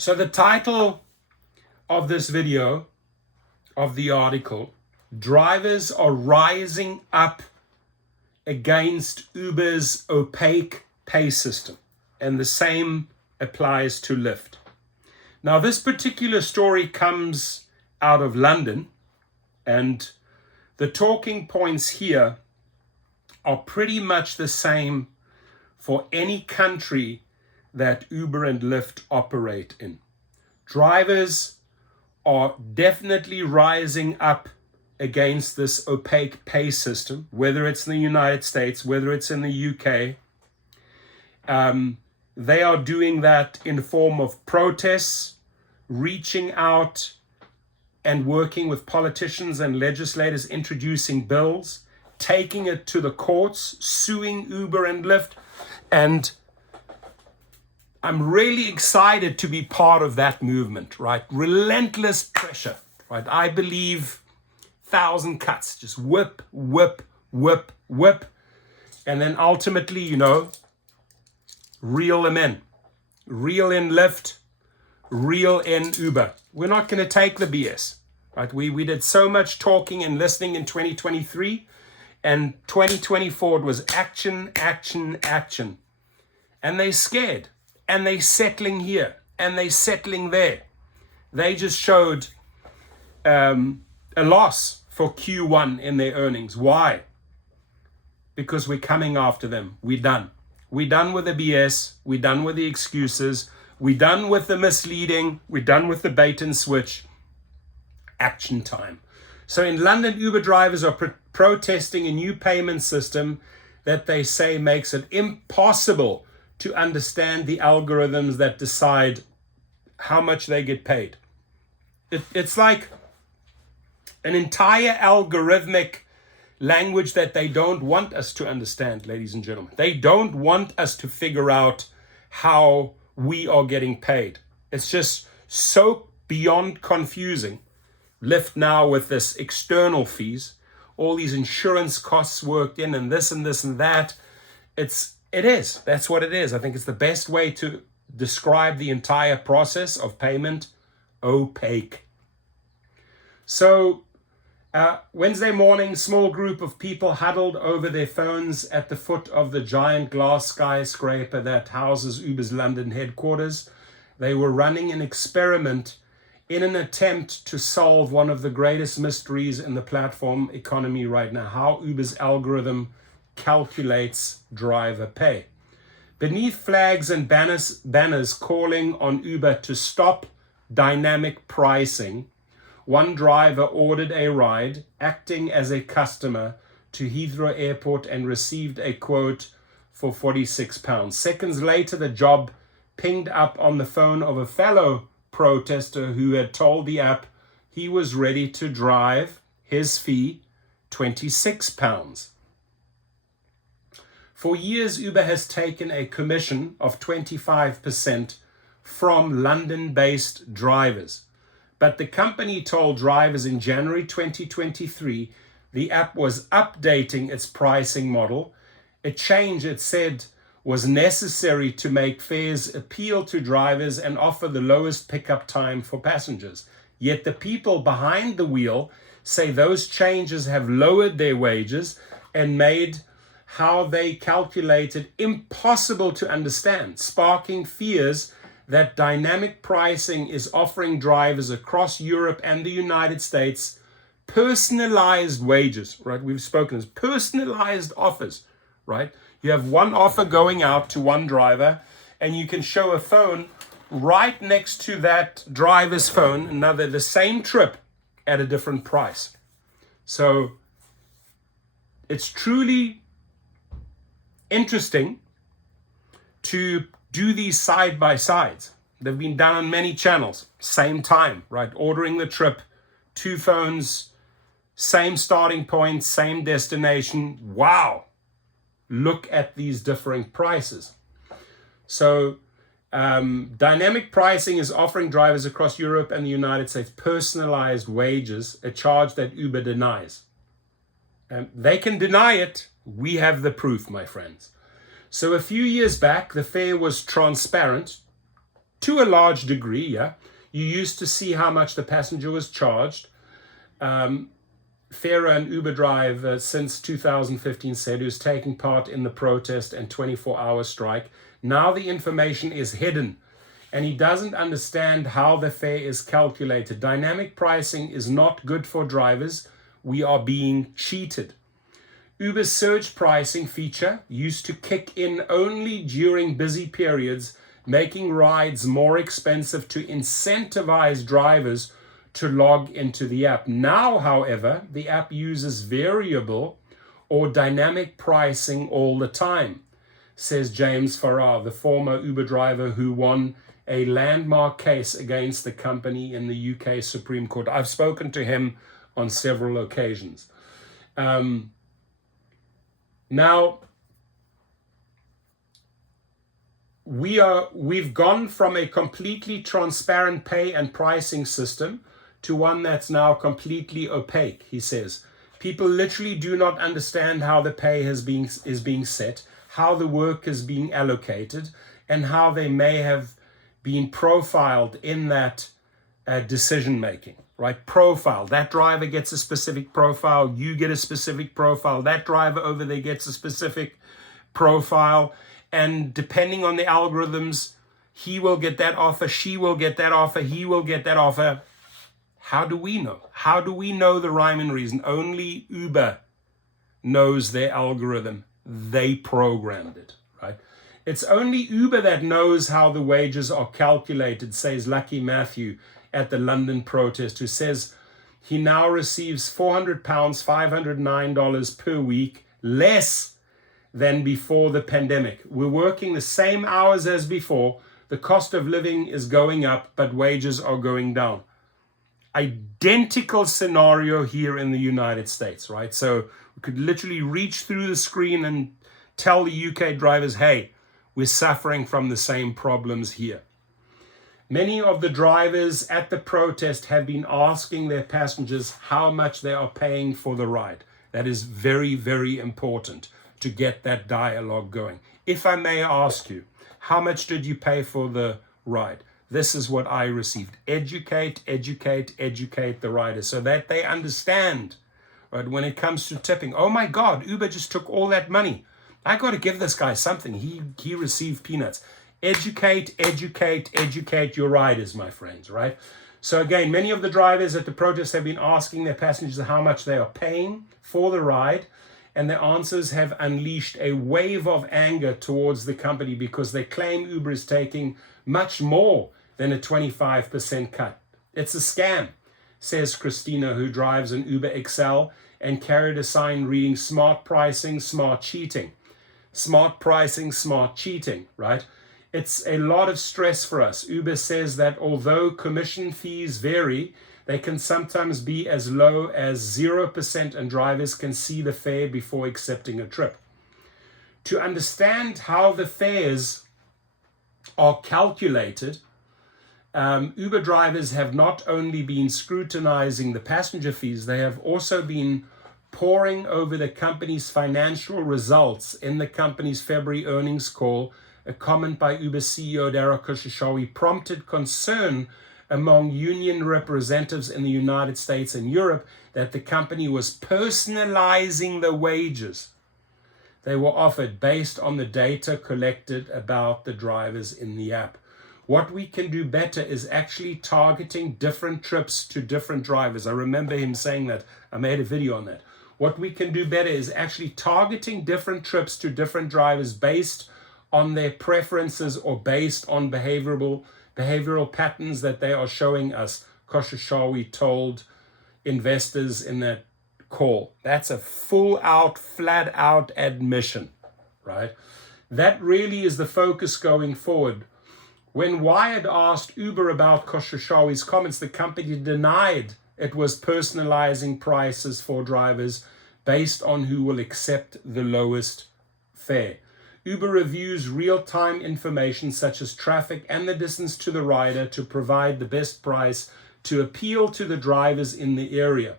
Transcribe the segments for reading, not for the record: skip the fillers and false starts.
So the title of this video, of the article, drivers are rising up against Uber's opaque pay system. And the same applies to Lyft. Now, this particular story comes out of London, and the talking points here are pretty much the same for any country that Uber and Lyft operate in. Drivers are definitely rising up against this opaque pay system, whether it's in the United States, whether it's in the UK. They are doing that in the form of protests, reaching out and working with politicians and legislators, introducing bills, taking it to the courts, suing Uber and Lyft. And I'm really excited to be part of that movement, right? Relentless pressure, right? I believe 1,000 cuts, just whip, whip, whip, whip. And then ultimately, reel them in. Reel in Lyft, reel in Uber. We're not going to take the BS, right? We did so much talking and listening in 2023, and 2024 it was action, action, action. And they scared, and they settling here, and they settling there. They just showed a loss for Q1 in their earnings. Why? Because we're coming after them. We're done. We're done with the BS. We're done with the excuses. We're done with the misleading. We're done with the bait and switch. Action time. So in London, Uber drivers are protesting a new payment system that they say makes it impossible to understand the algorithms that decide how much they get paid. It's like an entire algorithmic language that they don't want us to understand, ladies and gentlemen. They don't want us to figure out how we are getting paid. It's just so beyond confusing. Lyft now with this external fees, all these insurance costs worked in, and this and this and that. It is. That's what it is. I think it's the best way to describe the entire process of payment: opaque. So Wednesday morning, small group of people huddled over their phones at the foot of the giant glass skyscraper that houses Uber's London headquarters. They were running an experiment in an attempt to solve one of the greatest mysteries in the platform economy right now: how Uber's algorithm calculates driver pay. Beneath flags and banners calling on Uber to stop dynamic pricing, one driver ordered a ride, acting as a customer, to Heathrow Airport and received a quote for £46. Seconds later, the job pinged up on the phone of a fellow protester who had told the app he was ready to drive. His fee, £26. For years, Uber has taken a commission of 25% from London-based drivers. But the company told drivers in January 2023 the app was updating its pricing model, a change it said was necessary to make fares appeal to drivers and offer the lowest pickup time for passengers. Yet the people behind the wheel say those changes have lowered their wages and made how they calculated impossible to understand, sparking fears that dynamic pricing is offering drivers across Europe and the United States personalized wages, right? We've spoken as personalized offers, right? You have one offer going out to one driver, and you can show a phone right next to that driver's phone, another the same trip at a different price. So it's truly interesting to do these side by sides. They've been done on many channels, same time, right? Ordering the trip, two phones, same starting point, same destination. Wow. Look at these differing prices. So dynamic pricing is offering drivers across Europe and the United States personalized wages, a charge that Uber denies. They can deny it. We have the proof, my friends. So a few years back, the fare was transparent. to a large degree, yeah. You used to see how much the passenger was charged. Fairer and Uber Drive since 2015 said who's taking part in the protest and 24-hour strike. Now the information is hidden and he doesn't understand how the fare is calculated. Dynamic pricing is not good for drivers. We are being cheated. Uber's surge pricing feature used to kick in only during busy periods, making rides more expensive to incentivize drivers to log into the app. Now, however, the app uses variable or dynamic pricing all the time, says James Farrar, the former Uber driver who won a landmark case against the company in the UK Supreme Court. I've spoken to him on several occasions. Now, we've gone from a completely transparent pay and pricing system to one that's now completely opaque, he says. People literally do not understand how the pay is being set, how the work is being allocated, and how they may have been profiled in that decision making, right? Profile. That driver gets a specific profile, you get a specific profile, that driver over there gets a specific profile, and depending on the algorithms, he will get that offer, she will get that offer, he will get that offer. How do we know? How do we know the rhyme and reason? Only Uber knows their algorithm. They programmed it, right? It's only Uber that knows how the wages are calculated, says Lucky Matthew at the London protest, who says he now receives £400, $509 per week, less than before the pandemic. We're working the same hours as before. The cost of living is going up, but wages are going down. Identical scenario here in the United States, right? So we could literally reach through the screen and tell the UK drivers, hey, we're suffering from the same problems here. Many of the drivers at the protest have been asking their passengers how much they are paying for the ride. That is very, very important to get that dialogue going. If I may ask you, how much did you pay for the ride? This is what I received. Educate, educate, educate the rider so that they understand, right? When it comes to tipping, oh my God, Uber just took all that money. I got to give this guy something. He received peanuts. Educate, educate, educate your riders, my friends, right? So again, many of the drivers at the protest have been asking their passengers how much they are paying for the ride, and their answers have unleashed a wave of anger towards the company because they claim Uber is taking much more than a 25% cut. It's a scam, says Christina, who drives an Uber XL and carried a sign reading smart pricing, smart cheating. Smart pricing, smart cheating, right? It's a lot of stress for us. Uber says that although commission fees vary, they can sometimes be as low as 0% and drivers can see the fare before accepting a trip. To understand how the fares are calculated, Uber drivers have not only been scrutinizing the passenger fees, they have also been poring over the company's financial results. In the company's February earnings call, a comment by Uber CEO Dara Khosrowshahi prompted concern among union representatives in the United States and Europe that the company was personalizing the wages they were offered based on the data collected about the drivers in the app. What we can do better is actually targeting different trips to different drivers. I remember him saying that. I made a video on that. What we can do better is actually targeting different trips to different drivers based on their preferences or based on behavioral patterns that they are showing us, Khosrowshahi told investors in that call. That's a full-out, flat-out admission, right? That really is the focus going forward. When Wired asked Uber about Khosrowshahi's comments, the company denied it was personalizing prices for drivers based on who will accept the lowest fare. Uber reviews real-time information such as traffic and the distance to the rider to provide the best price to appeal to the drivers in the area,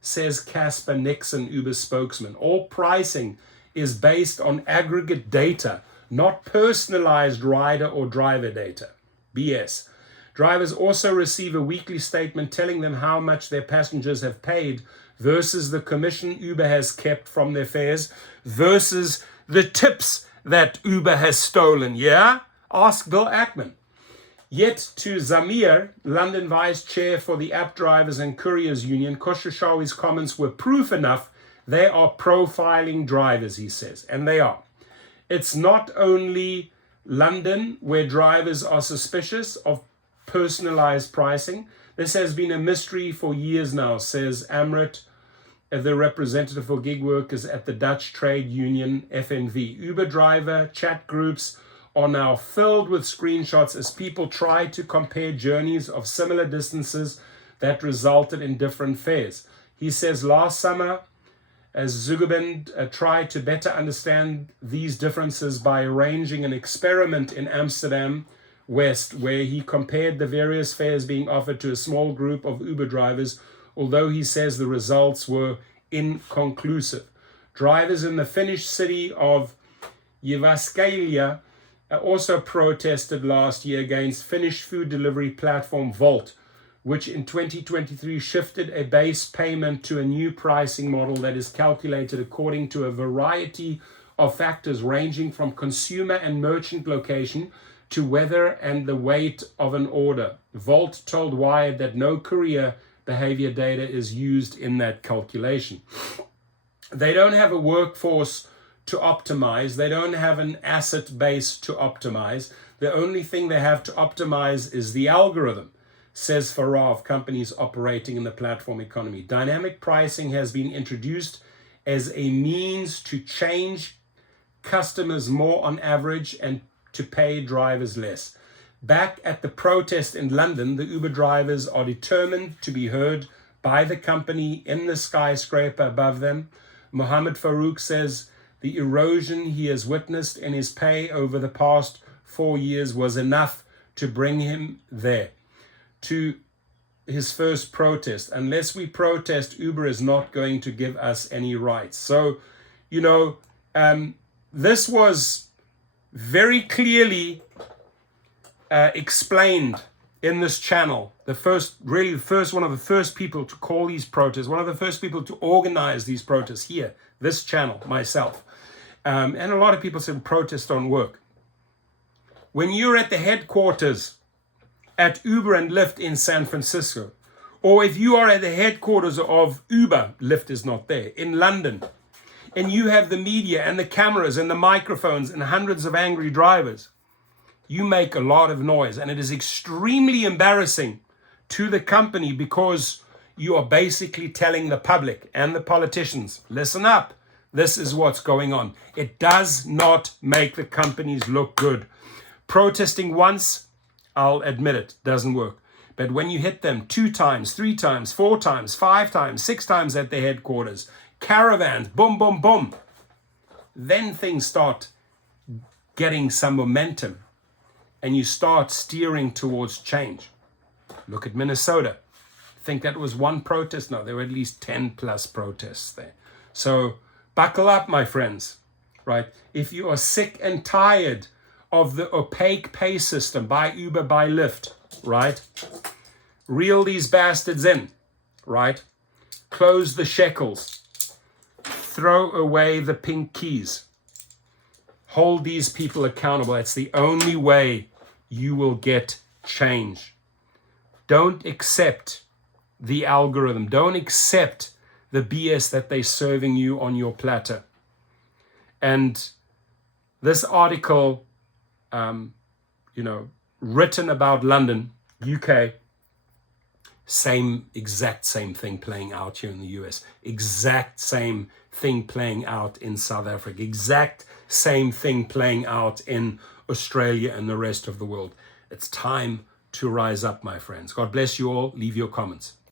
says Casper Nixon, Uber spokesman. All pricing is based on aggregate data, not personalized rider or driver data. BS. Drivers also receive a weekly statement telling them how much their passengers have paid versus the commission Uber has kept from their fares versus the tips that Uber has stolen. Yeah? Ask Bill Ackman. Yet to Zamir, London Vice Chair for the App Drivers and Couriers Union, Khosheshawi's comments were proof enough they are profiling drivers, he says. And they are. It's not only London where drivers are suspicious of personalized pricing. This has been a mystery for years now, says Amrit, the representative for gig workers at the Dutch trade union FNV. Uber driver chat groups are now filled with screenshots as people try to compare journeys of similar distances that resulted in different fares. He says last summer, as Zugabend tried to better understand these differences by arranging an experiment in Amsterdam West, where he compared the various fares being offered to a small group of Uber drivers, although he says the results were inconclusive. Drivers in the Finnish city of Jyväskylä also protested last year against Finnish food delivery platform Volt, which in 2023 shifted a base payment to a new pricing model that is calculated according to a variety of factors ranging from consumer and merchant location to weather and the weight of an order. Volt told Wired that no courier behavior data is used in that calculation. They don't have a workforce to optimize. They don't have an asset base to optimize. The only thing they have to optimize is the algorithm, says Farah of companies operating in the platform economy. Dynamic pricing has been introduced as a means to change customers more on average and to pay drivers less. Back at the protest in London, the Uber drivers are determined to be heard by the company in the skyscraper above them. Mohammed Farouk says the erosion he has witnessed in his pay over the past 4 years was enough to bring him there, to his first protest. Unless we protest, Uber is not going to give us any rights. So, this was very clearly explained in this channel. One of the first people to call these protests, one of the first people to organize these protests here, this channel, myself. And a lot of people said protests don't work. When you're at the headquarters at Uber and Lyft in San Francisco, or if you are at the headquarters of Uber, Lyft is not there, in London, and you have the media and the cameras and the microphones and hundreds of angry drivers, you make a lot of noise. And it is extremely embarrassing to the company because you are basically telling the public and the politicians, listen up, this is what's going on. It does not make the companies look good. Protesting once, I'll admit it, doesn't work. But when you hit them 2 times, 3 times, 4 times, 5 times, 6 times at their headquarters, caravans, boom, boom, boom, then things start getting some momentum and you start steering towards change. Look at Minnesota. I think that was one protest. No, there were at least 10 plus protests there. So buckle up, my friends, right? If you are sick and tired of the opaque pay system by Uber, by Lyft, right? Reel these bastards in, right? Close the shekels. Throw away the pink keys. Hold these people accountable. It's the only way you will get change. Don't accept the algorithm. Don't accept the BS that they're serving you on your platter. And this article, written about London, UK, exact same thing playing out here in the US. Exact same thing playing out in South Africa. Exact same thing playing out in Australia and the rest of the world. It's time to rise up, my friends. God bless you all. Leave your comments.